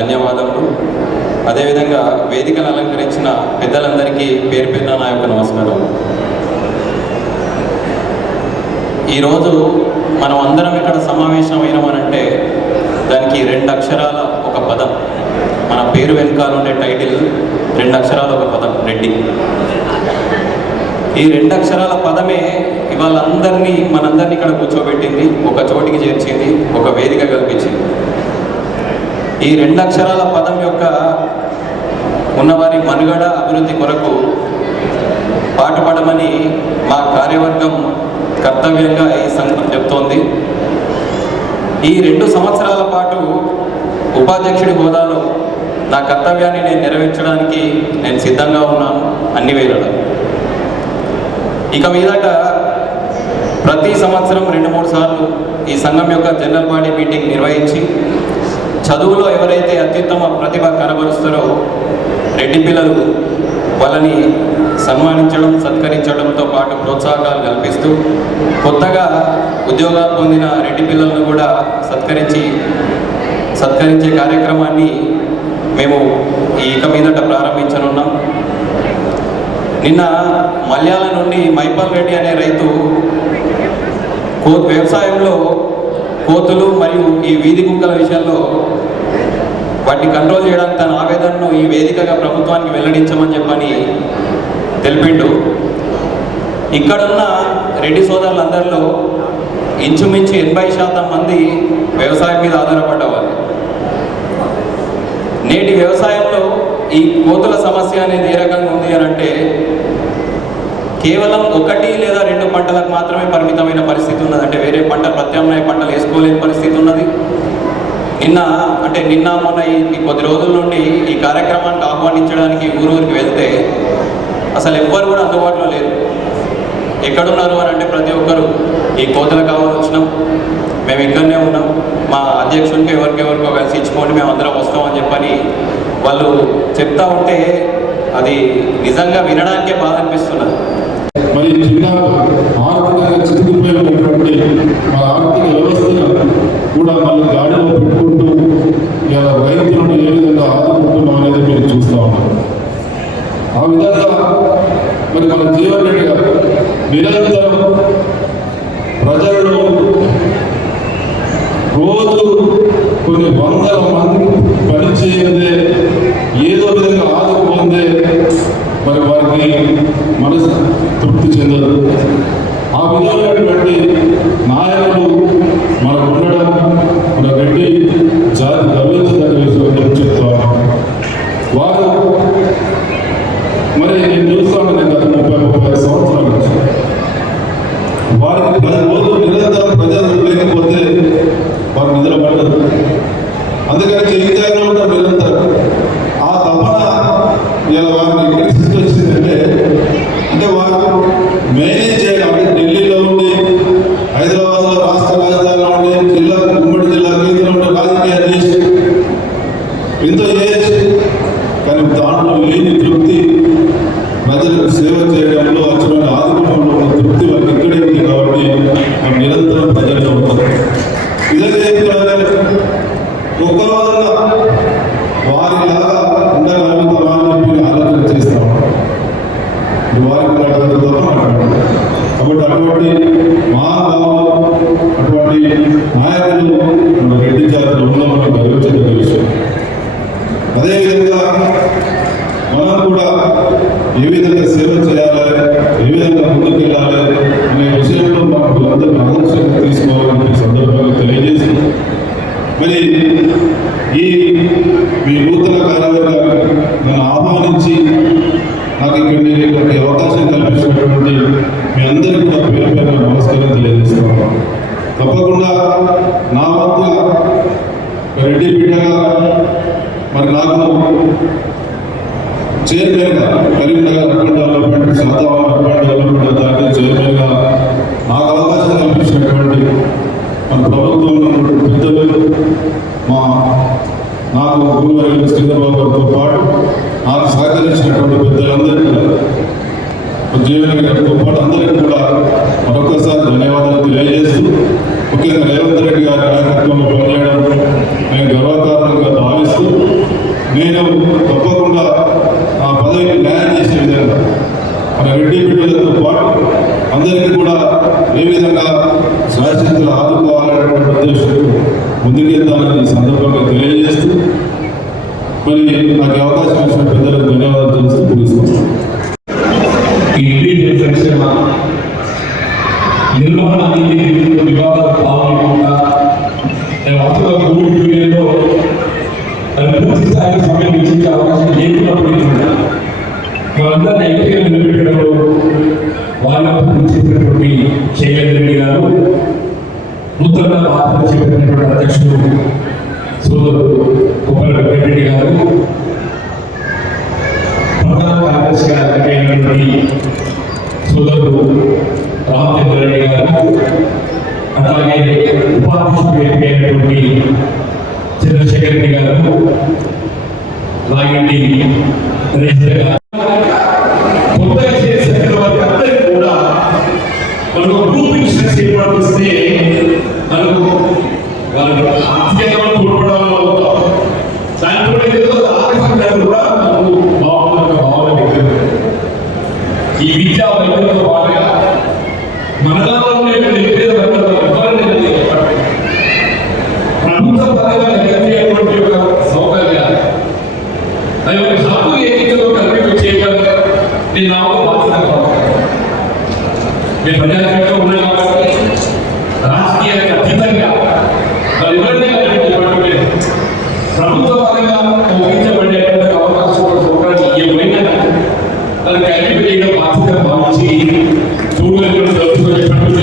ధన్యవాదములు. అదేవిధంగా వేదికను అలంకరించిన పెద్దలందరికీ పేరు పేరున నా యొక్క నమస్కారం. ఈరోజు మనం అందరం ఇక్కడ సమావేశమైనమనంటే దానికి రెండు అక్షరాల ఒక పదం. మన పేరు వెనకాల ఉండే టైటిల్ రెండు అక్షరాల ఒక పదం రెడ్డి. ఈ రెండు అక్షరాల పదమే ఇవాళ అందరినీ మనందరినీ ఇక్కడ కూర్చోబెట్టింది ఒక చోటికి చేర్చింది ఒక వేదిక కల్పించింది. ఈ రెండు అక్షరాల పదం యొక్క ఉన్నవారి మనుగడ అభివృద్ధి కొరకు పాటుపడమని మా కార్యవర్గం కర్తవ్యంగా ఈ సంఘం చెప్తోంది. ఈ రెండు సంవత్సరాల పాటు ఉపాధ్యక్షుడి హోదాలో నా కర్తవ్యాన్ని నేను నెరవేర్చడానికి నేను సిద్ధంగా ఉన్నాను అన్ని వేళలా. ఇక మీదట ప్రతి సంవత్సరం రెండు మూడు సార్లు ఈ సంఘం యొక్క జనరల్ బాడీ మీటింగ్ నిర్వహించి చదువులో ఎవరైతే అత్యుత్తమ ప్రతిభ కనబరుస్తారో రెడ్డి పిల్లలు వాళ్ళని సన్మానించడం సత్కరించడంతో పాటు ప్రోత్సాహకాలు కల్పిస్తూ కొత్తగా ఉద్యోగాలు పొందిన రెడ్డి పిల్లలను కూడా సత్కరించి సత్కరించే కార్యక్రమాన్ని మేము ఈ ఇక మీదట ప్రారంభించనున్నాం. నిన్న మల్యాల నుండి మైపాల్ రెడ్డి అనే రైతు కో వ్యవసాయంలో కోతులు మరియు ఈ వీధి కుక్కల విషయంలో వాటిని కంట్రోల్ చేయడానికి తన ఆవేదనను ఈ వేదికగా ప్రభుత్వానికి వెల్లడించమని చెప్పని తెలిపిండు. ఇక్కడున్న రెడ్డి సోదరులందరిలో ఇంచుమించు ఎనభై శాతం మంది వ్యవసాయం మీద ఆధారపడ్డవారు నేటి వ్యవసాయంలో ఈ కోతుల సమస్య అనేది ఏ రకంగా ఉంది అని అంటే కేవలం ఒకటి లేదా రెండు పంటలకు మాత్రమే పరిమితమైన పరిస్థితి ఉన్నది. అంటే వేరే పంట ప్రత్యామ్నాయ పంటలు వేసుకోలేని పరిస్థితి ఉన్నది. నిన్న అంటే నిన్న మొన్న ఈ కొద్ది రోజుల నుండి ఈ కార్యక్రమానికి ఆహ్వానించడానికి ఊరూరికి వెళ్తే అసలు ఎవ్వరు కూడా అందుబాటులో లేరు. ఎక్కడున్నారు అని అంటే ప్రతి ఒక్కరు ఈ కోతల కావాలి వచ్చినాం. మేము ఇక్కడనే ఉన్నాం. మా అధ్యక్షునికి ఎవరికెవరికో కలిసి ఇచ్చుకోండి మేము అందరం వస్తామని చెప్పని వాళ్ళు చెప్తా ఉంటే అది నిజంగా వినడానికే బాధ అనిపిస్తున్నది. మరి జిల్లాకు ఆర్థికంగా చితికిపోయినటువంటి మన ఆర్థిక వ్యవస్థను కూడా మళ్ళీ గాడిలో పెట్టుకుంటూ ఇలా రైతులను ఏ విధంగా ఆదుకుంటున్నాం అనేది మీరు చూస్తూ ఉన్నారు. ఆ విధంగా మరి మన జీవన్ రెడ్డి గారు నిరంతరం ప్రజల్లో రోజు కొన్ని వందల మంది పనిచేయదే ఏదో విధంగా ఆదుకుందే మరి వారికి మనసు ఆ విధమైనటువంటి నాయకులు మనకు ఉండడం మన రెడ్డి జాతి గర్వించదనే విషయం చెప్తాను వారు మరి నేను చూస్తాను నేను గత ముప్పై ముప్పై సంవత్సరాల నుంచి. వారికి పది రోజులు నిరంతరం ప్రజలు లేకపోతే వారు నిద్ర పడదు అందుకని చేయించాలి నిరంతరం. ఆ తపన ఇలా వారిని ఎక్కడికి తీసుకొచ్చిందంటే అంటే వారు మేనేజ్ చేయడం అంటే ఢిల్లీలో ఉండి హైదరాబాద్లో రాష్ట్ర రాజధానిలో ఉండి జిల్లా ఉమ్మడి జిల్లా కేంద్రంలో ఉండి రాజకీయాలు చేసి ఎంతో చేయొచ్చు కానీ దాంట్లో లేని తృప్తి ప్రజలకు సేవ చేయడంలో అచ్చుమైన ఆదుకోవడంలో ఉన్న తృప్తి వారికి ఇక్కడే ఉంది కాబట్టి మనం నిరంతరం ప్రజల్లో ఉంటాం ఇదే చెప్తున్నాను ఒక్క రోజున వారిలాగా ఉండగలుగుతామా అని చెప్పి ఆలోచన చేస్తాం వారికి ఉన్నటువంటి తప్ప మాట్లాడతాం కాబట్టి అటువంటి మహాభావులు అటువంటి నాయకులు మన రెడ్డి జాతిలో ఉన్నామని గర్వించదగ్గ విషయం అదేవిధంగా మనం కూడా ఏ విధంగా సేవ చేయాలి ఏ విధంగా ముందుకెళ్ళాలి అనే విషయంలో మనకు అందరూ ఆలోచన తీసుకోవాలని ఈ సందర్భంగా తెలియజేసి మరి ఈ మీ నూతన కార్యవర్గాన్ని నన్ను ఆహ్వానించి నాకు ఇక్కడ నేను ఇక్కడికి అవకాశం కల్పించినటువంటి మీ అందరికీ కూడా పేరు పేరు నమస్కారం తెలియజేస్తున్నాను తప్పకుండా నా వంతుగా రెడ్డి బిడ్డగా మరి నాకు చైర్మన్గా Karimnagar urban development Satavahana urban development authority చైర్మన్గా నాకు అవకాశం కల్పించినటువంటి మన ప్రభుత్వంలో ఉన్నటువంటి పెద్దలు మా నాకు గురువు చంద్రబాబు గారితో పాటు నాకు సహకరించినటువంటి పెద్దలందరికీ జీవన గారితో పాటు అందరికీ కూడా మరొకసారి ధన్యవాదాలు తెలియజేస్తూ ముఖ్యంగా రేవంత్ రెడ్డి గారి కార్యక్రమంలో పనిచేయడం నేను గర్వకారణంగా భావిస్తూ నేను తప్పకుండా ఆ పదవికి న్యాయం చేసే విధంగా మన రెడ్డి బిడ్డలతో పాటు అందరికీ కూడా ఏ విధంగా శాశ్వతలు ఆదుకోవాలనేటువంటి ఉద్దేశంతో ముందుకెళ్తానని ఈ సందర్భంగా తెలియజేస్తూ మరి నాకు అవకాశం ఇచ్చిన పెద్దలకు ధన్యవాదాలు తెలుస్తూ ముగిస్తున్నాను ఈ వివాదాలు పాల్గొనకుండా వాస్తవ కోవిడ్ పీరియడ్లో పూర్తి స్థాయిలో సమయం ఇచ్చే అవకాశం లేకున్నప్పటికీ మనందరినీ వాళ్ళందరినీ ఐక్యంగా నిలబెట్టడంలో వాళ్ళకు చెప్పినటువంటి చేసినటువంటి శైలేంద్ర రెడ్డి గారు నూతన పాత్ర చెప్పినటువంటి అధ్యక్షుడు సోదరుడు కుప్పల వెంకటరెడ్డి గారు ప్రధాన కార్యదర్శిగా అయినటువంటి సోదరుడు రామచంద్ర రెడ్డి గారు అలాగే ఉపాధ్యక్షుడు అయినటువంటి చంద్రశేఖర్ రెడ్డి గారు అలాగే రేజర్ గారు కొత్తగా చేసిన వారికి అందరికీ కూడా మనకు గ్రూప్ ఇన్సూరెన్స్ ఏర్పడిస్తే మనకు వాళ్ళు ఆర్థికంగా తోడ్పడడం అవుతాం దాంట్లో ఏదో ఆర్థికంగా కూడా మనకు బాగుందన్న భావన వ్యక్తం ఈ విద్యా వైద్యంతో పాటుగా మనలో ఉండేటువంటి వివిధ రంగాల వివరణ ఏర్పడింది. ప్రభుత్వ పరంగా కలిగేటువంటి ఒక సౌకర్యాలు అవి ఒక హక్కు ఏదైతే కల్పించి చేయగలరు నేను నాకు బాధ్యత నేను ప్రజాసేవలో ఉన్నాను కాబట్టి రాజకీయానికి అతీతంగా మరి ఎవరిని కల్పించబడి ప్రభుత్వ పరంగా కల్పించబడేటువంటి అవకాశం సౌకర్యాలు ఏమైనా అది కల్పించడం బాధ్యత భావించి చూడలేదు చెప్పినట్టు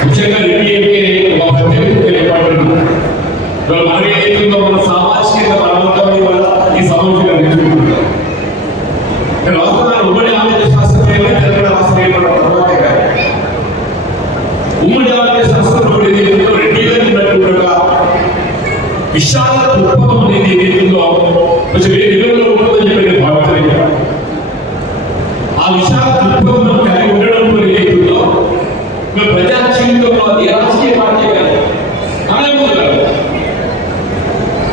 ముఖ్యంగా రెడ్డి అంటే ఒక ప్రత్యేకత తెలియబడుతుంది ఇవాళ మనం ఏదైతుందో మన సామాజిక బలవంతం వల్ల ఈ సమస్యగా నేర్చుకుంటున్నాం నేను వాస్తవాన్ని ఉమ్మడి ఆరోగ్య శాస్త్రం తెలంగాణ రాష్ట్రం ఏర్పడిన తర్వాతే కాదు. ఉమ్మడి ఆరోగ్య శాస్త్రం అనేది ఏదైతుందో రెడ్డి గారు ఉన్నట్టుగా విశాల దృక్పథం అనేది ఏదైతుందో కొంచెం వేరే లెవెల్లో ఉంటుందని చెప్పి నేను భావించలేదు ఆ విశాల దృక్పథం మనం కలిగి ఉండడంలో ఏదైతుందో మేము ప్రజా జీవితంలో అది ఏ రాజకీయ పార్టీ కాదు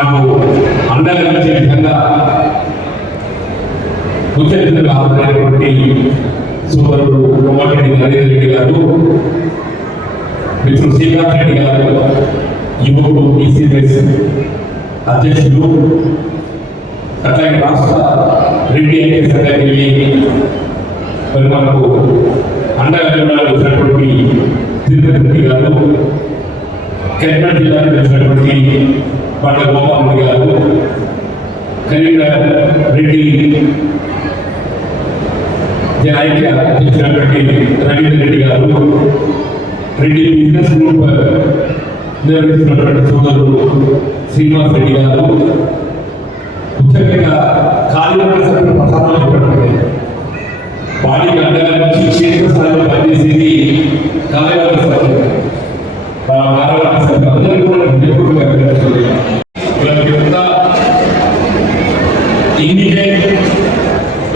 మేము మనకు అండగా నిలిచే విధంగా ముఖ్య అతిథిగా హాజరైనటువంటి సోదరుడు కోమటిరెడ్డి నరేంద్ర రెడ్డి గారు మిత్రుడు శ్రీకాంత్ రెడ్డి గారు యువకుడు ఈసీఎస్ అధ్యక్షులు అట్లాగే రాష్ట్ర రెడ్డి ఐక్య సంఘానికి మరి మనకు అండగా వచ్చినటువంటి తిరుపతి రెడ్డి గారు కరీంనగర్ జిల్లాకి వచ్చినటువంటి బండ గోపాల్ గారు కరీంనగర్ రెడ్డి జనాయిక అధ్యక్షులైనటువంటి రవీంద్ర రెడ్డి గారు రెడ్డి బిజినెస్ గ్రూప్ నిర్వహిస్తున్నటువంటి సోదరుడు శ్రీనివాస్ రెడ్డి గారు ముఖ్యంగా కార్యవర్గ సభ్యులు ప్రధానంగా చెప్పబడింది బాడీకి అండగా నుంచి క్షేత్రస్థాయిలో పనిచేసేది కార్యవర్గ సభ్యులు ఆ కార్యవర్గ సభ్యులు అందరికీ కూడా హృదయపూర్వకంగా అభినందిస్తున్నాను. వీళ్ళకి ఎంత ఇండికేట్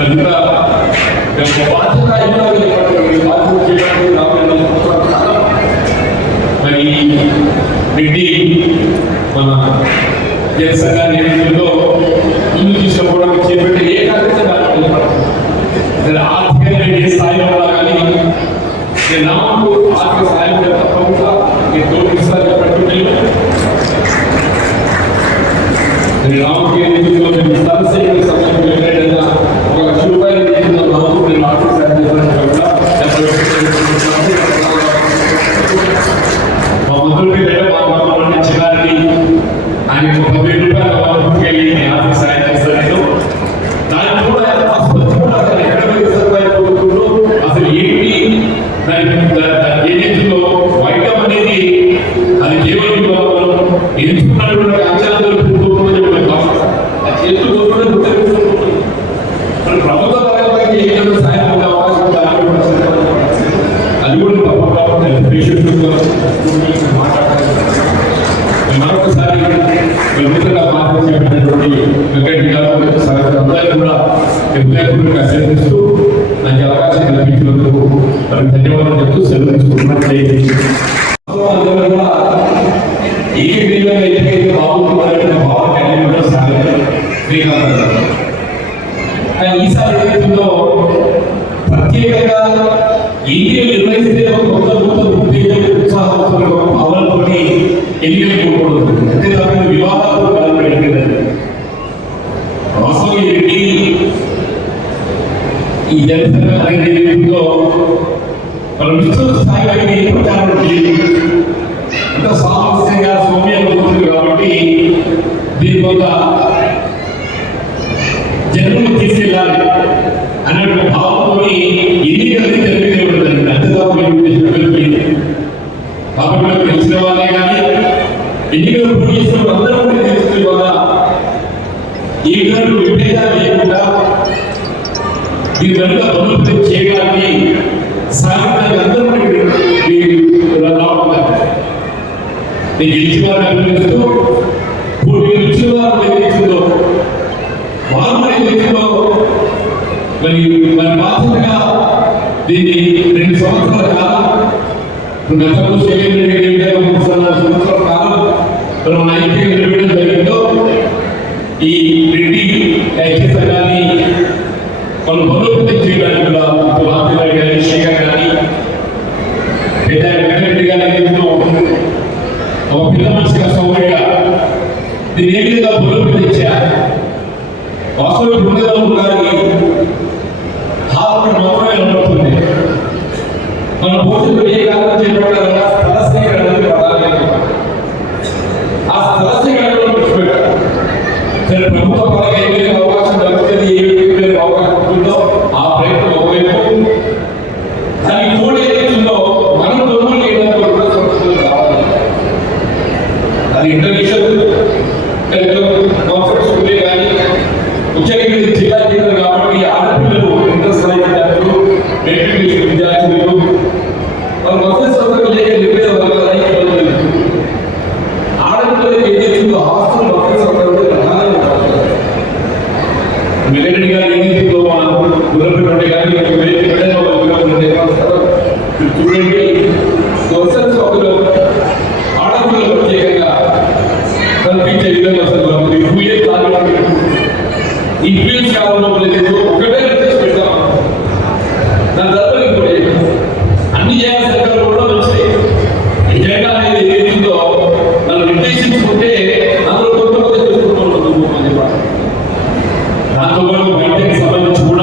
ఎంత ఎంత బాధ్యతాయుతంగా చెప్పబడింది, బాధ్యత చేయడానికి రావాలని అనుకుంటున్నాను. మరి రెడ్డి మన జనసంఘ నేతృత్వంలో ఈ ముందు తీసుకుపోవడానికి చేపట్టి ఏ కార్యక్రమం ఆర్థికంగా ఏ స్థాయిలో ఉన్నా కానీ నేను నాకు ఆర్థిక సాయం కూడా తప్పకుండా నేను తోపిస్తాను పెట్టుకుని నేను రాముకి ఎన్నికల్లో నేను స్థలసేన సమయంలో ఎక్కడైనా ఒక లక్ష రూపాయలు తీసుకున్న నాకు నేను ఆర్థిక సాయం చేస్తాను మా మంత్రుల పేరు మా గ్రామంలో చిన్నారిని ఆయన ఒక హృదయపూర్వక అభినందిస్తూ నాకు ఈ అవకాశం కల్పించినందుకు మరి ధన్యవాదాలు చెప్తూ సెలవు తీసుకుంటున్నాను జై హింద్. ఏ విధంగా ఎటుకైతే బాగుంటుందనే భావన కలిగి ఉండడం సాధ్యం. ఈసారి ఏదైతుందో ప్రత్యేకంగా ఎన్నికలు నిర్వహిస్తే ఒక కొత్త ఉత్సాహంతో ఎన్నికలు కోరుకోవడం అంతే తప్ప ఎన్ని భావంతో ఎన్నికలు తెలియజేయబడుతుంది అంతేకాకుండా కాబట్టి మనకు తెలిసిన వాళ్ళే కానీ ఎన్నికలు పూర్తి చేసిన అందరూ కూడా తెలుస్తుంది కదా ఈ విధంగా విభేదాలు లేకుండా ఈ వెనుక బలోపేతం చేయడానికి సాగితాన్ని అందరూ కూడా మీరు రావాలి నేను గెలిచిన వారిని అభినందిస్తూ పూర్తి గెలిచిన వారిని ఏదైతుందో వారు ఏదైతుందో మరి మరి బాధ్యతగా దీన్ని రెండు సంవత్సరాల కాలం గతంలో శైలేంద్ర రెడ్డి ఏ మూడు సంవత్సరాల కాలం మరి మన ఐక్యంగా జరిగిందో ఈ రెడ్డి ఐక్య సంఘాన్ని వాళ్ళు బలోపేతం చేయడానికి కూడా రాత్రి గారి శేఖర్ గారి పెద్ద వెంకటరెడ్డి గారి ఒక పిల్ల మనిషిగా సౌకర్యంగా దీన్ని ఏ విధంగా బలోపేతం చేయాలి వాస్తవ బృందరావు గారికి మన భోజనం ఏ కాలం చేపట్టాలన్నా స్థల సేకరణ అనేది ఆ స్థల సేకరణలో పెట్టుకుంటారు సరే ప్రభుత్వ పరంగా ఏమైనా అవకాశం దొరుకుతుంది ఏ విధంగా అవకాశం ఉంటుందో ఆ ప్రయత్నం ఒకవైపు దానికి తోడు ఏదైతుందో మనం దొంగలు చేయడానికి కూడా సంస్థలు కావాలి అది ఇంటర్నేషనల్ కాన్ఫరెన్స్ ఉండే కానీ ముఖ్యంగా ఇది జిల్లా కేంద్రం కాబట్టి ఆడపిల్లలు ఇంటర్ స్థాయి విద్యార్థులు మెట్రిక్ విద్యార్థులు వాళ్ళ మొదటి సౌకర్యం లేక నిరుపేద వర్గాలని ఇబ్బంది లేదు. ఆడపిల్లలకి ఏం చేస్తుందో హాస్టల్ మొదటి సౌకర్యం ప్రధానంగా ఉండాలి. వెంకటరెడ్డి గారు ఏం చేస్తుందో మనం గుర్రపెట్టుండే కానీ మీకు వేరే ఎక్కడైనా ఒక విగ్రహం ఉంటే ఏమవుతారో మీరు చూడండి వసతి సౌకర్యం ఆడపిల్లలు ప్రత్యేకంగా కల్పించే విధంగా అసలు ఈ టూ ఇయర్స్ ఈ టూ కాలంలో